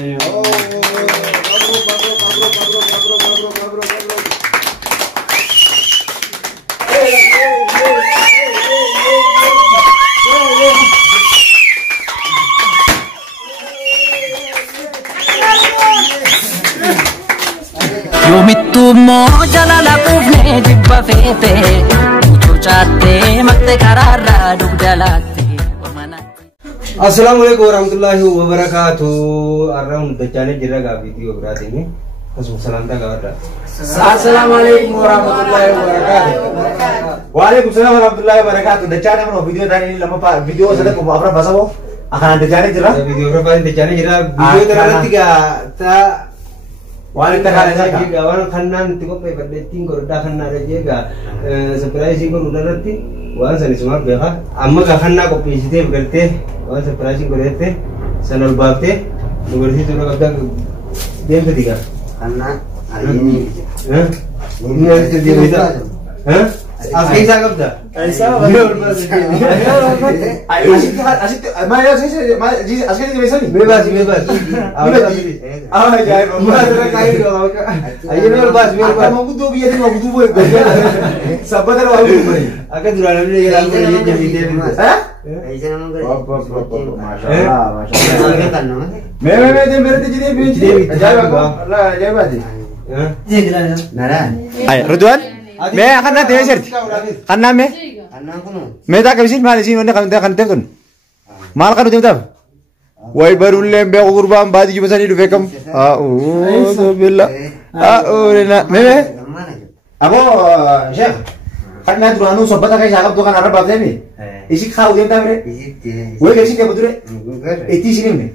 Yomittu mo jalala kufne jibba fete mucho chatte makte kararra dugdalatte. Assalamualaikum warahmatullahi wabarakatuh. Arram dajjane jiraga video berarti ini. Salam tak ada. Assalamualaikum warahmatullahi wabarakatuh. Waalaikumsalam warahmatullahi wabarakatuh. Dajjane mana video tadi ini lama pak video sudah kau apa bahasa bo? Akan dajjane jira? Video berapa dajjane jira? Video terada tiga. Ta Wali terkali lagi gawan kanan tiga paper dating korda kanan ada juga. Surprising kor udah nanti. Wan sani semua beha. Amma kanan ko pisite berarti. Wan surprising korete. Sanal bapte. Berarti tu nak kata dia ketiga. Karena hari ini. Ini ada dia kita. Asli sangat dah. Aisyah. Asyik mana sih asli ni biasa ni. Bebas. Ah jai mama terus kaya dong. Ayo bebas. Mau kudu biar dia mau kudu boleh. Sabar terus aku boleh. Akan duralan ni yang ini jadi dia. Hah? Aisyah nama gue. Masyaallah. Kan nama. Mere tu jadi bici. Jai bang. Lah jai baji. Nara. Ay, Ridwan? Me akan nanti ya sir. Kan me? Anak aku nu. Me tak kabisin mal sini mana kan tefton. Mal kan udah tahu. Wai baru lem be kurban badi juga sani du fekam. Billah. Rena. Me. Mana je? Abo Syekh. Kan nanti tu anu sobat tak kayak tu kan Arab bab ni. Isi kau dia tahu re. Wei kasi dia betul re. Iti sini me.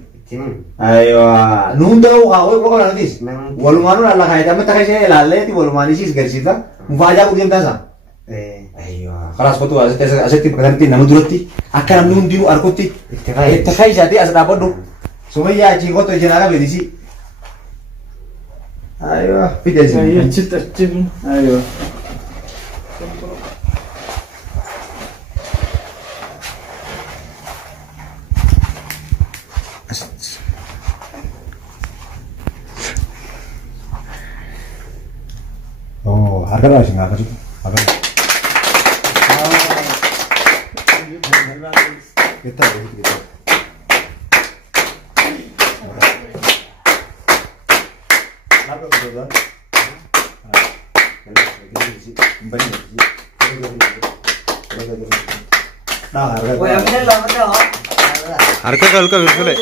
Ayo, nunda kau kau kan nanti. Walumanu Allah kaya tapi tak kayak lalle ti walumani sih segar sita. Mufaja aku diam tasa. Ayo, kelas foto aset tipe ganti namu durati. Akan namu diu arkoti. Tekai jadi aset apa dulu? Semua ya cingko tu jenaka beli sih. Ayo, pide sih. Ayo, cita. Ayo. Oh, harga lah sih nggak kasih. Harga. Kita. Apa betul kan? Nah, harga. Harga kalau kau boleh.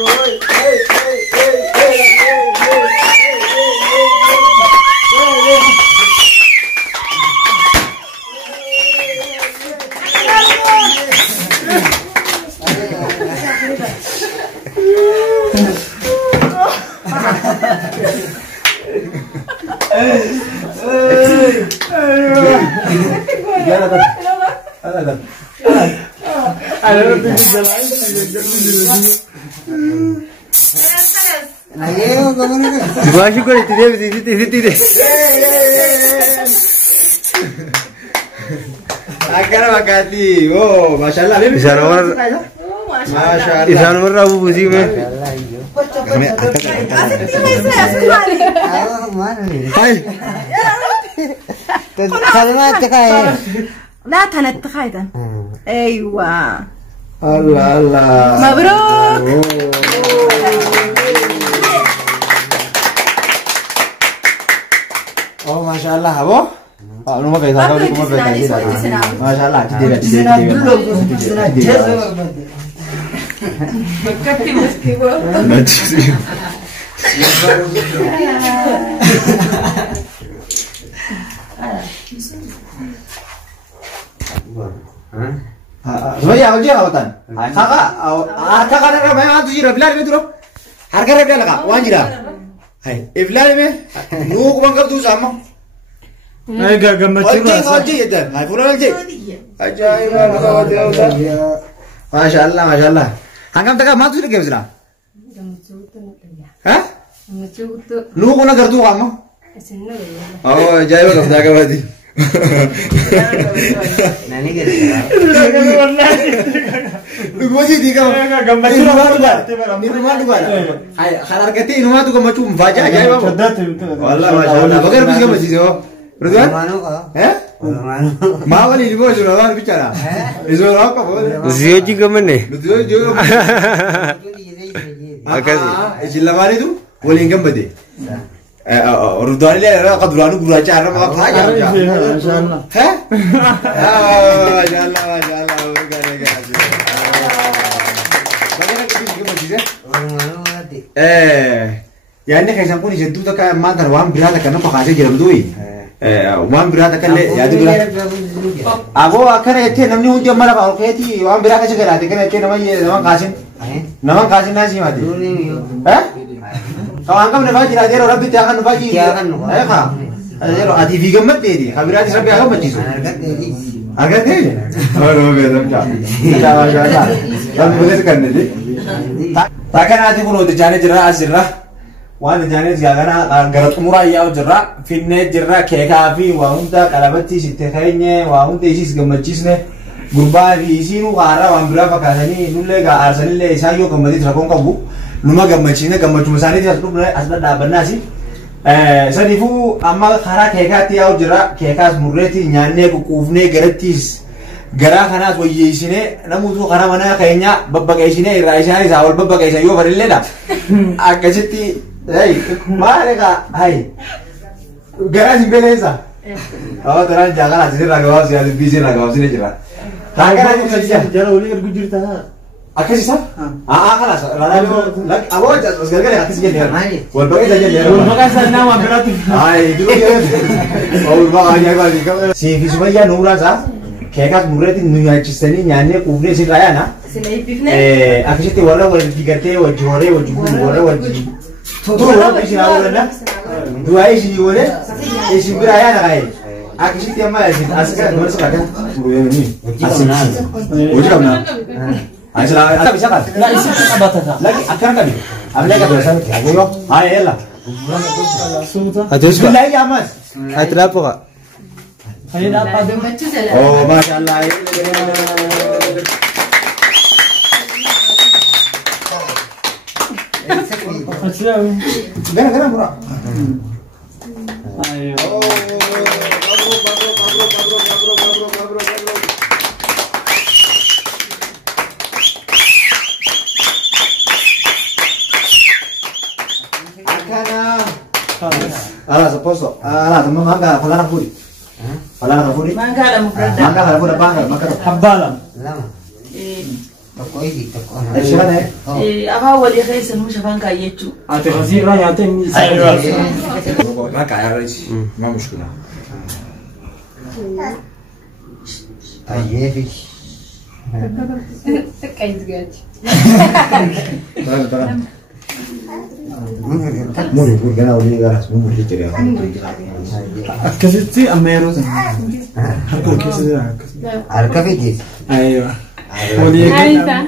Gua syukur tidak. Agar makati. Oh, masyaallah. Bisa nomor. Masyaallah. Bisa nomor Abu Buzi me. Mana ni? Hai. Kalimat cakap. لا تنتخيدا ايوه Allah. مبروك Oh, masyaallah, abo. Ah, nomor kayak tahu ni nomor kayak masyaallah, tidak. Sebenarnya apa dia awatan? Kakak ada memang tu jira, bilar me tu. Harga dia laka, wanjira. Hai, bilar me. Nu kumangkap tu sama. Ay gaga macam Aji itu. Hai, pulang aja. Ajaib, Masyaallah. Hangam tak matu sudah ke sana? Hah? Nu kuna gartu kamu? Oh, jaya bagus jaga berarti. Nani kira. Gosi di kamu. Gammachuu Inumaa dhugaadha. Kan argattee inumaatu gammachuu mufaaja ajaa'iba. Wallah maashaallah. Bagar bis gammachiise hoo. Ridwaan? Maa waliin immoo jiru waan bichaadha. Isoo raawwa qabu. Ziyoo jigamane. Nuti akkasi. Isin lamaanitu waliin gammade. Ridwaan illee akka duraanuu gurraacha har'a maqaa faayaa jira. Maashaallah. Maashaallah. Yaadni keessan kun hedduu takka ammaa kana waan biraa takka nama kaasee jedhamtu waan biraa takka illee yaadu biraa. Aboo akkana jettee namni hundi amma lafa ol keetii waan biraa keessa galaate kana jettee nama kaasin naasii maati. Kawaan qabne faa jiraate yeroo rabbitti haa kan nu faa jiru. Ati fi gammaddeeti kan biraatis rabbi haa gammachiisu. Argatee? Warra beekamtaa. Maashaallah. Rabbi bulees kan niti. Takkanaati kun hojii jaanii jirra as jirra. Waan jaanii gara xumuraa yaa'u jirra. Finnee jirra keekaa fi waa hunda qalabatti sitte keenye waa hunda isiis gammachiisne. Gurbaa fi isiinuu haaraa waan biraa fakkaatanii nullee aarsanillee isaan yoo gammadii rakkoon qabu. Numa gammachiisne gammachuma isaaniitii as dhufne as dhadhaabannaasi. Saniifuu amma karaa keekaatti yaa'u jirra. Keekaas murreetti nyaannee quufnee garattiis garaa kanaas wayyeessinee namuutu karaa mana keenya babbaqeessinee irraa isaanis haa wal babbaqeessan yoo barilleedha. Akkasitti maal egaa garaa isin beeleessa. Hawa taraan jaaqala asirraa gabaabsi asirraa isirraa gabaabsine jira. Kaakana jechuun jara olii ergu jirta. akkasisa? Kanas aboo as gargare akkas jennee wal baqeessa jennee Wal baqeessa nama waan biraatti. duru wal baqaa siifi sumayyaa nuuraasaa keekaas murreetti nu nyaachisanii nyaannee quufnee sirraa yaana akkasitti warra wajji gartee wajji horee wajji bulu warra wajji turu rabbi isin haa godhanna du'aa isin goone isin biraa yaana qaa'e akkasitti amma isin as gara dubarsa kana hojii qabnaa Aislah, apa bisa kan? Lah isi abatata. Lagi akan kan? Ambil ke biasa ke ayo. Ayo lah. Aduh, Lagi amas. Itu apa kak? Ayo dapat. Oh, masyaallah. Gara-gara murah. Ayo. Ala seposo. Ala teman mangga falana furi. Falana furi. Mangga la mufrada. Mangga la furi bangga mangga. Habbalam. Siapa Aba wali khaysan mu shafan ka yechu. Ate wazira ya ate ni. ما كعرج ما مشكلة. طيب مو يقول أنا ولي جالس مو يجري. Akkasitti ammeeroo sana. Harka keessa harka fiigees. Ayo. Walii eeggannaa.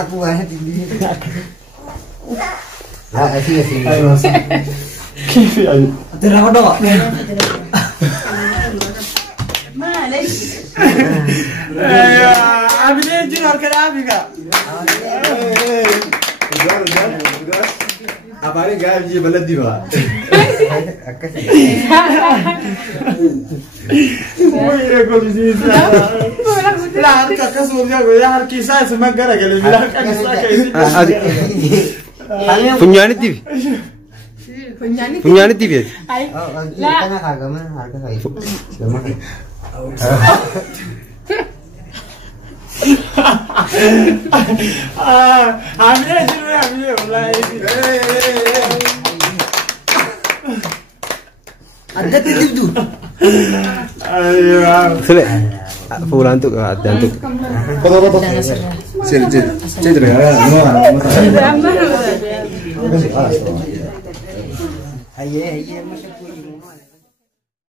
Aku واحد لا في Ayo. Kiifi ayo. Tira ko do. Maalay. Ayo. Abine jin harka Afrika. Apa ni gaya je balad di bawah. Woi ko bisnis. La harka kasul ya go ya harki sa semang gara gele bila harka sa kaisi. Punya TV. Punya TV. Kana kagama harga kayak lama kayak Amine jin amine wallahi. ada tidur tu Ayo. Sele. Fulan tu ada tu. Foto. Cedera ya. aye aye